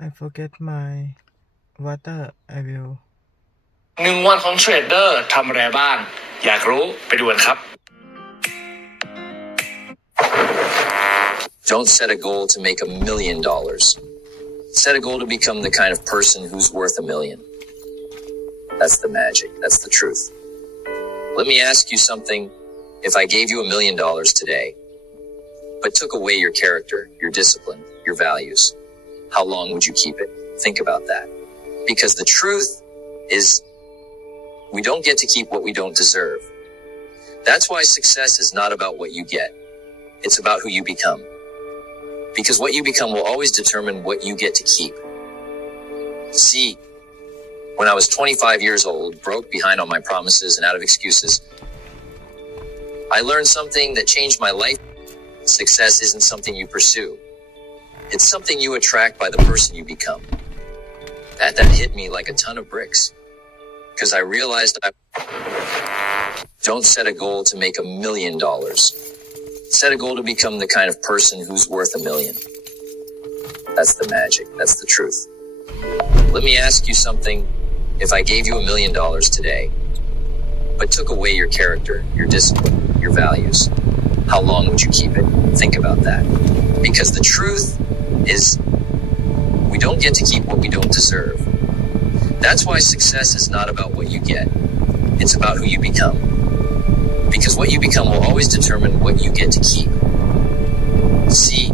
I forget my water. I will. 1 วันของเทรดเดอร์ทำอะไรบ้างอยากรู้ไปดูกันครับ Don't set a goal to make $1 million. Set a goal to become the kind of person who's worth $1 million. That's the magic. That's the truth. Let me ask you something. If I gave you $1 million today, but took away your character, your discipline, your values, how long would you keep it? Think about that. Because the truth is, we don't get to keep what we don't deserve. That's why success is not about what you get. It's about who you become. Because what you become will always determine what you get to keep. See, when I was 25 years old, broke, behind on my promises, and out of excuses, I learned something that changed my life. Success isn't something you pursue. It's something you attract by the person you become. That hit me like a ton of bricks. Because I realized don't set a goal to make $1 million. Set a goal to become the kind of person who's worth $1 million. That's the magic. That's the truth. Let me ask you something. If I gave you $1 million today, but took away your character, your discipline, your values, how long would you keep it? Think about that. Because the truth is, we don't get to keep what we don't deserve. That's why success is not about what you get. It's about who you become. Because what you become will always determine what you get to keep. See,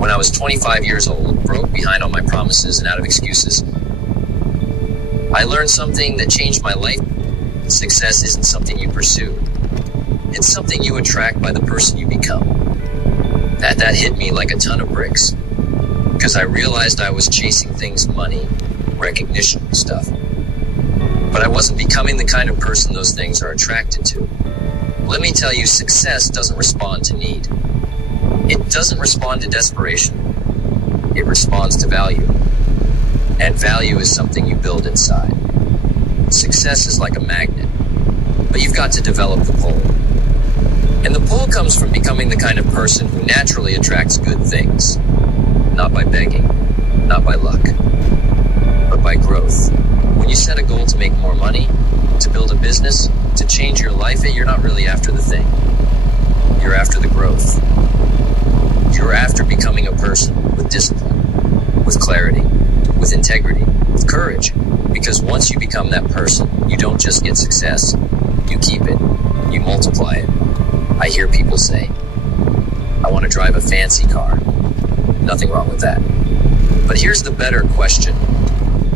when I was 25 years old, broke, behind on my promises, and out of excuses, I learned something that changed my life. Success isn't something you pursue. It's something you attract by the person you become. That hit me like a ton of bricks. Because I realized I was chasing things, money, recognition, stuff. But I wasn't becoming the kind of person those things are attracted to. Let me tell you, success doesn't respond to need. It doesn't respond to desperation. It responds to value. And value is something you build inside. Success is like a magnet, but you've got to develop the pull. And the pull comes from becoming the kind of person who naturally attracts good things. Not by begging, not by luck, but by growth. When you set a goal to make more money, to build a business, to change your life, you're not really after the thing. You're after the growth. You're after becoming a person with discipline, with clarity, with integrity, with courage. Because once you become that person, you don't just get success. You keep it. You multiply it. I hear people say, I want to drive a fancy car. Nothing wrong with that. But here's the better question.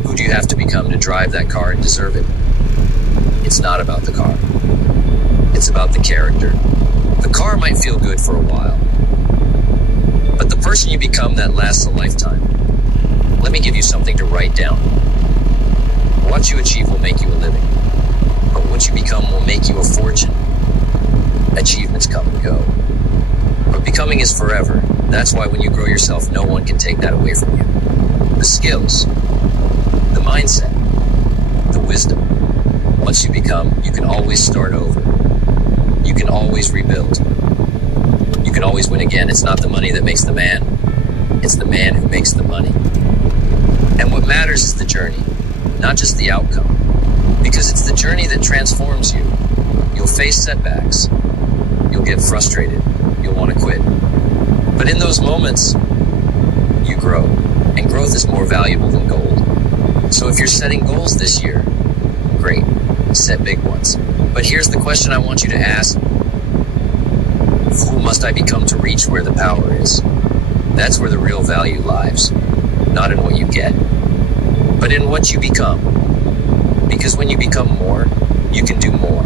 Who do you have to become to drive that car and deserve it? It's not about the car. It's about the character. The car might feel good for a while, but the person you become, that lasts a lifetime. Let me give you something to write down. What you achieve will make you a living, but what you become will make you a fortune. Achievements come and go, but becoming is forever. That's why when you grow yourself, no one can take that away from you. The skills, the mindset, the wisdom. Once you become, you can always start over. You can always rebuild. You can always win again. It's not the money that makes the man. It's the man who makes the money. And what matters is the journey, not just the outcome. Because it's the journey that transforms you. You'll face setbacks. You'll get frustrated. You'll want to quit. But in those moments, you grow. And growth is more valuable than gold. So if you're setting goals this year, great. Set big ones. But here's the question I want you to ask. Who must I become to reach where the power is? That's where the real value lies. Not in what you get, but in what you become. Because when you become more, you can do more.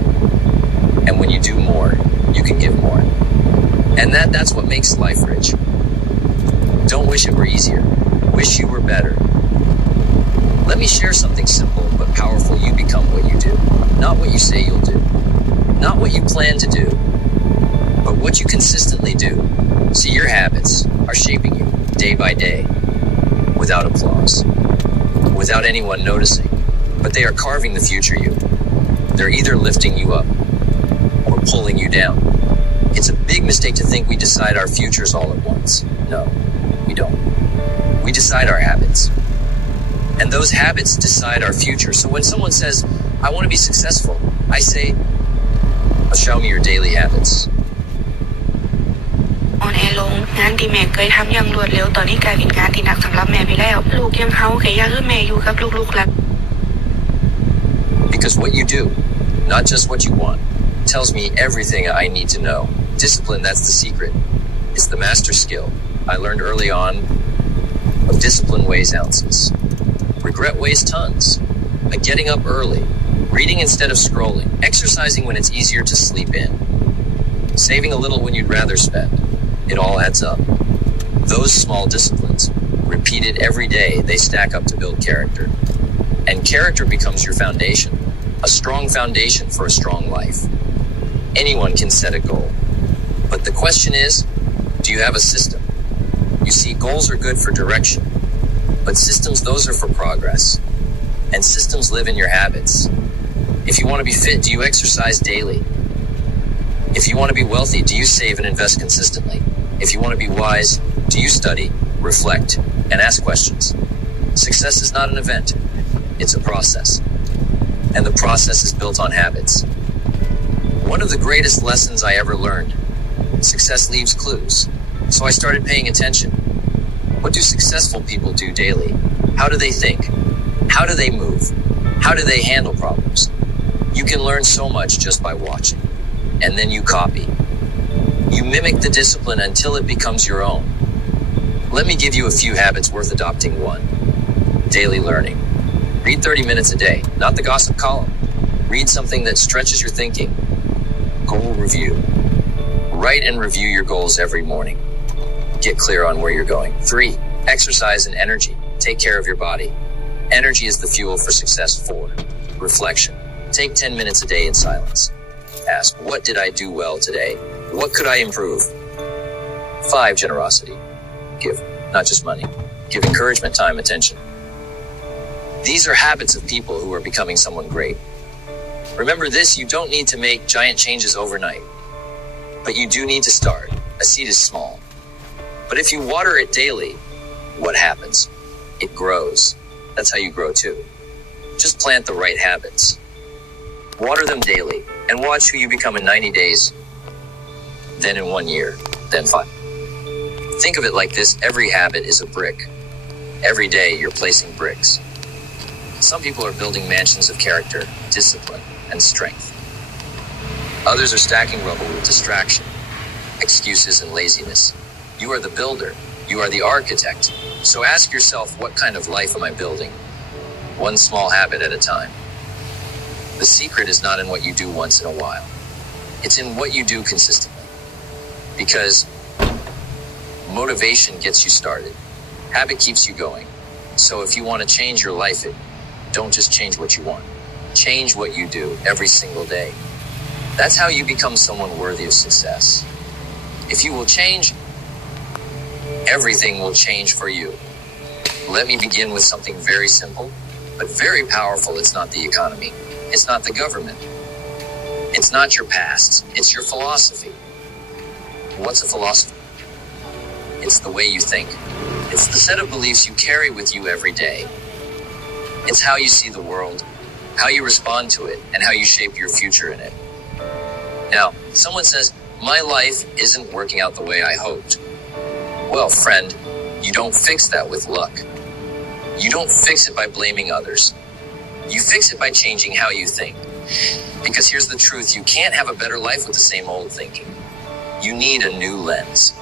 And when you do more, you can give more. And that's what makes life rich. Don't wish it were easier. Wish you were better. Let me share something simple but powerful. You become what you do. Not what you say you'll do. Not what you plan to do. But what you consistently do. See, your habits are shaping you day by day. Without applause. Without anyone noticing. But they are carving the future you. They're either lifting you up or pulling you down. It's a big mistake to think we decide our futures all at once. No, we don't. We decide our habits. And those habits decide our future. So when someone says, I want to be successful, I say, show me your daily habits. ออนแอร์ลงงานที่แม่เคยทำอย่างรวดเร็วตอนนี้กลายเป็นงานที่หนักสำหรับแม่ไปแล้วลูกยังเฮาแค่อยากให้แม่อยู่กับลูกๆแล้ว Because what you do, not just what you want, tells me everything I need to know. Discipline, that's the secret. It's the master skill I learned early on. Of discipline weighs ounces. Regret weighs tons. Getting up early, reading instead of scrolling, exercising when it's easier to sleep in, saving a little when you'd rather spend. It all adds up. Those small disciplines, repeated every day, they stack up to build character. And character becomes your foundation, a strong foundation for a strong life. Anyone can set a goal. But the question is, do you have a system? You see, goals are good for direction, but systems, those are for progress. And systems live in your habits. If you want to be fit, do you exercise daily? If you want to be wealthy, do you save and invest consistently? If you want to be wise, do you study, reflect, and ask questions? Success is not an event. It's a process. And the process is built on habits. One of the greatest lessons I ever learned, success leaves clues. So I started paying attention. What do successful people do daily? How do they think? How do they move? How do they handle problems? You can learn so much just by watching. And then you copy. You mimic the discipline until it becomes your own. Let me give you a few habits worth adopting. 1. Daily learning. Read 30 minutes a day, not the gossip column. Read something that stretches your thinking. Goal review. Write and review your goals every morning. Get clear on where you're going. 3. Exercise and energy. Take care of your body. Energy is the fuel for success. 4. Reflection. Take 10 minutes a day in silence. Ask, what did I do well today? What could I improve? 5. Generosity. Give, not just money. Give encouragement, time, attention. These are habits of people who are becoming someone great. Remember this, you don't need to make giant changes overnight. But you do need to start. A seed is small. But if you water it daily, what happens? It grows. That's how you grow too. Just plant the right habits. Water them daily and watch who you become in 90 days, then in 1 year, then 5. Think of it like this. Every habit is a brick. Every day you're placing bricks. Some people are building mansions of character, discipline, and strength. Others are stacking rubble with distraction, excuses, and laziness. You are the builder. You are the architect. So ask yourself, what kind of life am I building? One small habit at a time. The secret is not in what you do once in a while. It's in what you do consistently. Because motivation gets you started. Habit keeps you going. So if you want to change your life, don't just change what you want. Change what you do every single day. That's how you become someone worthy of success. If you will change, everything will change for you. Let me begin with something very simple, but very powerful. It's not the economy. It's not the government. It's not your past. It's your philosophy. What's a philosophy? It's the way you think. It's the set of beliefs you carry with you every day. It's how you see the world, how you respond to it, and how you shape your future in it. Now, someone says, my life isn't working out the way I hoped. Well, friend, you don't fix that with luck. You don't fix it by blaming others. You fix it by changing how you think. Because here's the truth, you can't have a better life with the same old thinking. You need a new lens,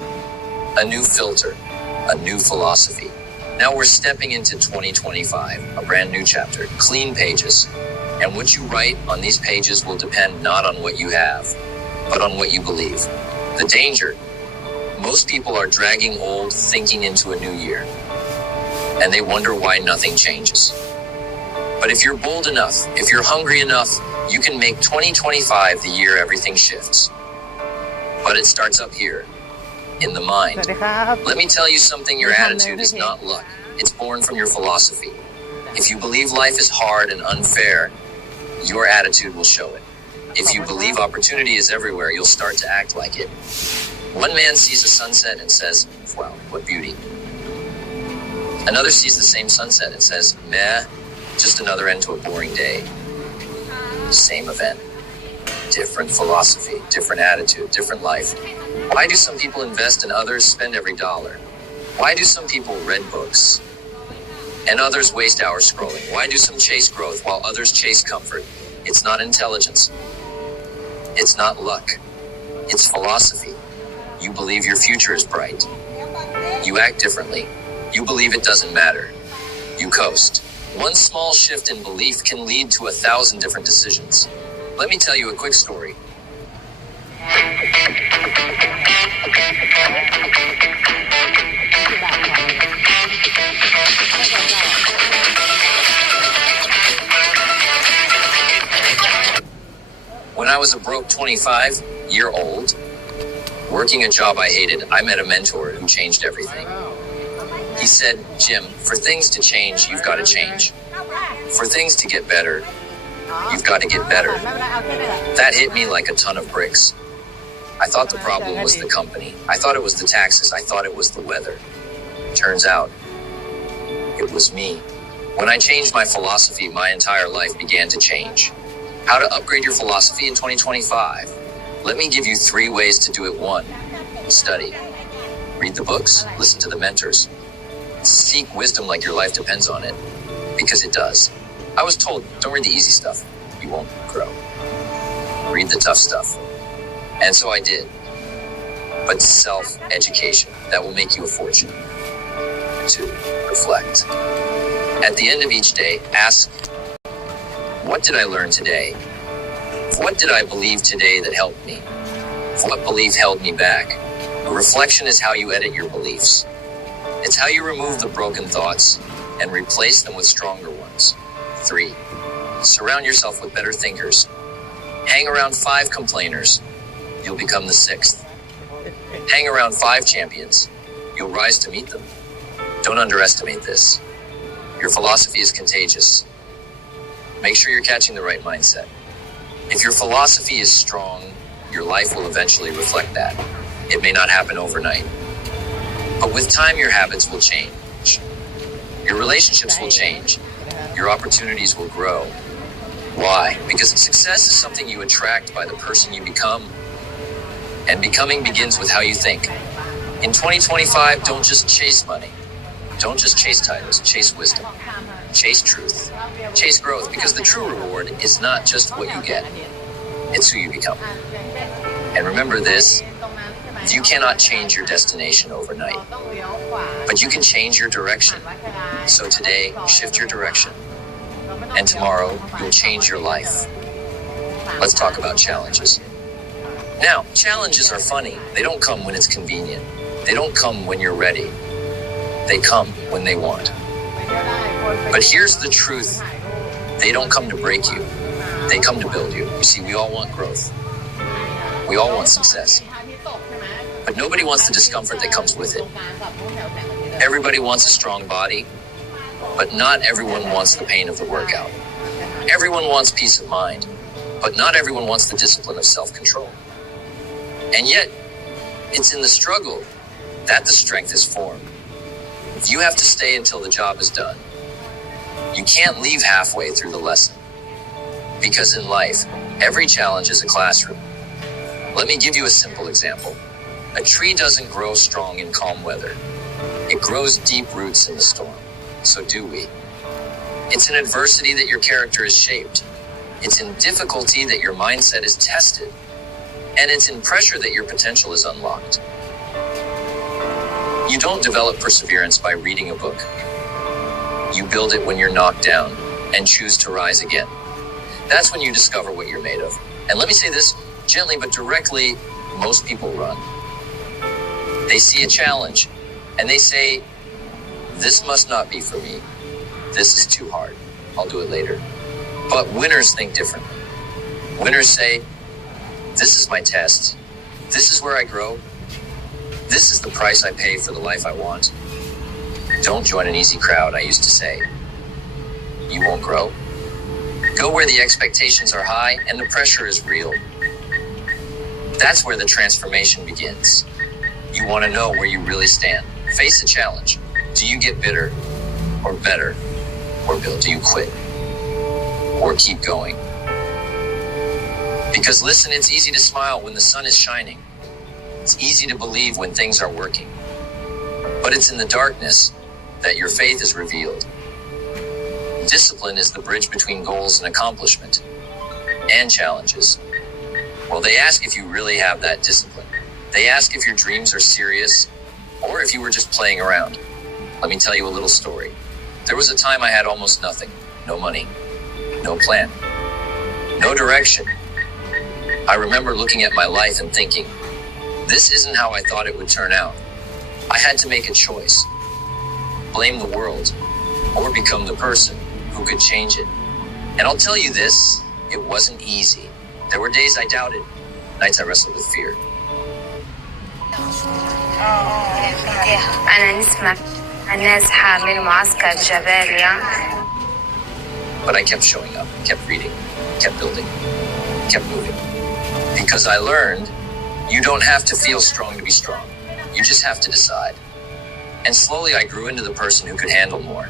a new filter, a new philosophy. Now we're stepping into 2025, a brand new chapter, clean pages. And what you write on these pages will depend not on what you have, but on what you believe. The danger, most people are dragging old thinking into a new year, and they wonder why nothing changes. But if you're bold enough, if you're hungry enough, you can make 2025 the year everything shifts. But it starts up here, in the mind. Let me tell you something, your attitude is not luck. It's born from your philosophy. If you believe life is hard and unfair, your attitude will show it. If you believe opportunity is everywhere, you'll start to act like it. One man sees a sunset and says, wow, what beauty. Another sees the same sunset and says, meh, just another end to a boring day. Same event. Different philosophy, different attitude, different life. Why do some people invest and others spend every dollar? Why do some people read books and others waste hours scrolling? Why do some chase growth while others chase comfort? It's not intelligence. It's not luck. It's philosophy. You believe your future is bright. You act differently. You believe it doesn't matter. You coast. One small shift in belief can lead to 1,000 different decisions. Let me tell you a quick story. When I was a broke 25-year-old, working a job I hated, I met a mentor who changed everything. He said, Jim, for things to change, you've got to change. For things to get better, you've got to get better. That hit me like a ton of bricks. I thought the problem was the company. I thought it was the taxes. I thought it was the weather. Turns out, it was me. When I changed my philosophy, my entire life began to change. How to upgrade your philosophy in 2025. Let me give you 3 ways to do it. 1, study. Read the books, listen to the mentors. Seek wisdom like your life depends on it, because it does. I was told, don't read the easy stuff, you won't grow. Read the tough stuff. And so I did. But self-education, that will make you a fortune. 2, reflect. At the end of each day, ask, what did I learn today? What did I believe today that helped me? What belief held me back? A reflection is how you edit your beliefs. It's how you remove the broken thoughts and replace them with stronger ones. 3, surround yourself with better thinkers. Hang around 5 complainers. You'll become the 6th. Hang around 5 champions. You'll rise to meet them. Don't underestimate this. Your philosophy is contagious. Make sure you're catching the right mindset. If your philosophy is strong, your life will eventually reflect that. It may not happen overnight. But with time, your habits will change. Your relationships will change. Your opportunities will grow. Why? Because success is something you attract by the person you become. And becoming begins with how you think. In 2025, don't just chase money. Don't just chase titles. Chase wisdom. Chase truth. Chase growth, because the true reward is not just what you get. It's who you become. And remember this, you cannot change your destination overnight, but you can change your direction. So today, shift your direction. And tomorrow, you'll change your life. Let's talk about challenges. Now, challenges are funny. They don't come when it's convenient. They don't come when you're ready. They come when they want. But here's the truth. They don't come to break you. They come to build you. You see, we all want growth. We all want success. But nobody wants the discomfort that comes with it. Everybody wants a strong body, but not everyone wants the pain of the workout. Everyone wants peace of mind, but not everyone wants the discipline of self-control. And yet, it's in the struggle that the strength is formed. If you have to stay until the job is done, you can't leave halfway through the lesson. Because in life, every challenge is a classroom. Let me give you a simple example. A tree doesn't grow strong in calm weather. It grows deep roots in the storm. So do we. It's in adversity that your character is shaped. It's in difficulty that your mindset is tested. And it's in pressure that your potential is unlocked. You don't develop perseverance by reading a book. You build it when you're knocked down and choose to rise again. That's when you discover what you're made of. And let me say this gently but directly, most people run. They see a challenge and they say, this must not be for me. This is too hard. I'll do it later. But winners think differently. Winners say, this is my test. This is where I grow. This is the price I pay for the life I want. Don't join an easy crowd, I used to say. You won't grow. Go where the expectations are high and the pressure is real. That's where the transformation begins. You want to know where you really stand. Face a challenge. Do you get bitter? Or better? Or Bill, do you quit? Or keep going? Because listen, it's easy to smile when the sun is shining. It's easy to believe when things are working. But it's in the darkness that your faith is revealed. Discipline is the bridge between goals and accomplishment, and challenges. Well, they ask if you really have that discipline. They ask if your dreams are serious, or if you were just playing around. Let me tell you a little story. There was a time I had almost nothing. No money, no plan, no direction. I remember looking at my life and thinking, this isn't how I thought it would turn out. I had to make a choice. Blame the world, or become the person who could change it. And I'll tell you this, it wasn't easy. There were days I doubted, nights I wrestled with fear. أنا نسمة الناس حامل معسكر جباليا. But I kept showing up, kept reading, kept building, kept moving. Because I learned, you don't have to feel strong to be strong. You just have to decide. And slowly I grew into the person who could handle more.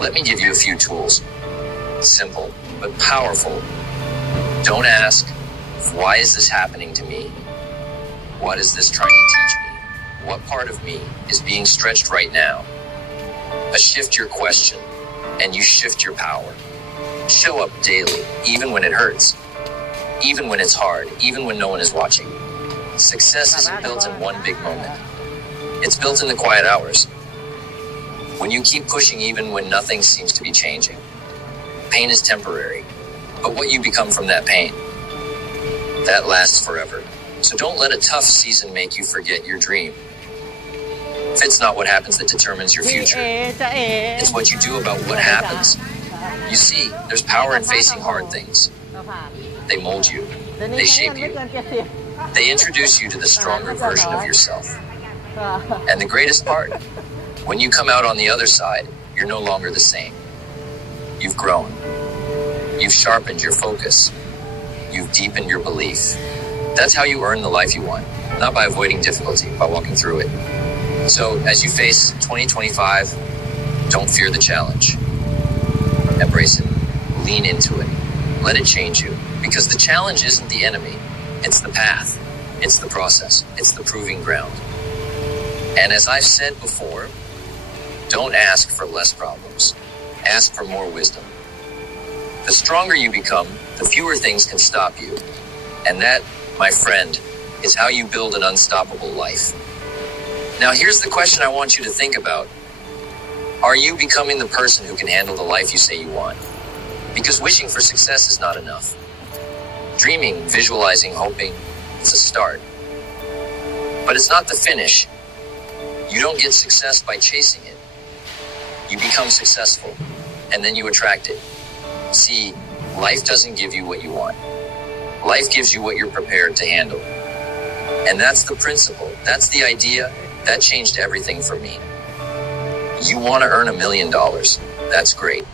Let me give you a few tools. Simple, but powerful. Don't ask, why is this happening to me? What is this trying to teach me? What part of me is being stretched right now? Shift your question, and you shift your power. Show up daily, even when it hurts. Even when it's hard, even when no one is watching. Success isn't built in one big moment. It's built in the quiet hours. When you keep pushing even when nothing seems to be changing. Pain is temporary, but what you become from that pain, that lasts forever. So don't let a tough season make you forget your dream. It's not what happens that determines your future. It's what you do about what happens. You see, there's power in facing hard things. They mold you. They shape you. They introduce you to the stronger version of yourself. And the greatest part, when you come out on the other side, you're no longer the same. You've grown. You've sharpened your focus. You've deepened your belief. That's how you earn the life you want, not by avoiding difficulty, by walking through it. So as you face 2025, don't fear the challenge. Embrace it. Lean into it. Let it change you. Because the challenge isn't the enemy. It's the path. It's the process. It's the proving ground. And as I've said before, don't ask for less problems. Ask for more wisdom. The stronger you become, the fewer things can stop you. And that, my friend, is how you build an unstoppable life. Now here's the question I want you to think about. Are you becoming the person who can handle the life you say you want? Because wishing for success is not enough. Dreaming, visualizing, hoping, it's a start. But it's not the finish. You don't get success by chasing it. You become successful, and then you attract it. See, life doesn't give you what you want. Life gives you what you're prepared to handle. And that's the principle. That's the idea. That changed everything for me. You want to earn $1 million. That's great.